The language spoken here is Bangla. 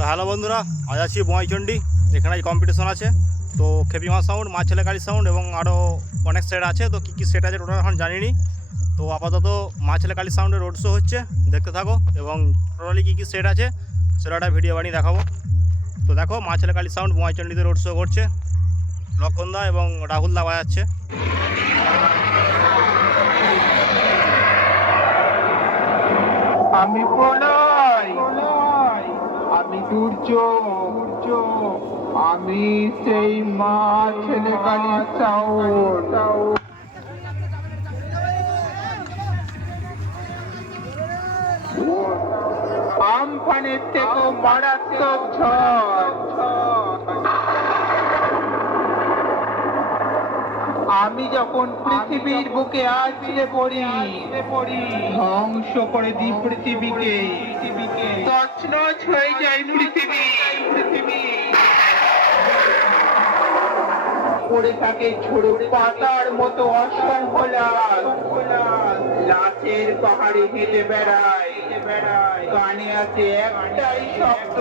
তো হ্যালো বন্ধুরা, আজ আছি বোয়াইচন্ডী। এখানে কম্পিটিশন আছে। তো খেপিমা সাউন্ড, মা ছেলে কালী সাউন্ড এবং আরও অনেক সেট আছে। তো কী কী সেট আছে টোটাল এখন জানিনি। তো আপাতত মা ছেলে কালী সাউন্ডের রোড শো হচ্ছে, দেখতে থাকো। এবং টোটালি কী কী সেট আছে সেটা একটা ভিডিও বানিয়ে দেখাবো। তো দেখো, মা ছেলে কালী সাউন্ড বোয়াইচন্ডীতে রোড শো করছে। লক্ষণদা এবং রাহুল দা বাজাচ্ছে। আমি প্রলয়, আমি দুর্যোগ, আমি সেই মা ছেলে কালী সাউন্ড। আমফানের থেকেও মারাত্মক ঝড়। আমি যখন পৃথিবীর বুকে আছড়ে পড়ি, ধ্বংস করে দিই পৃথিবীকে, তছনছ হয়ে যায় পৃথিবী। পড়ে থাকে ঝোড়ো পাতার মতো অসংখ্য লাশের পাহাড়ে হেঁটে বেড়ায়, কানে আছে একটাই শব্দ,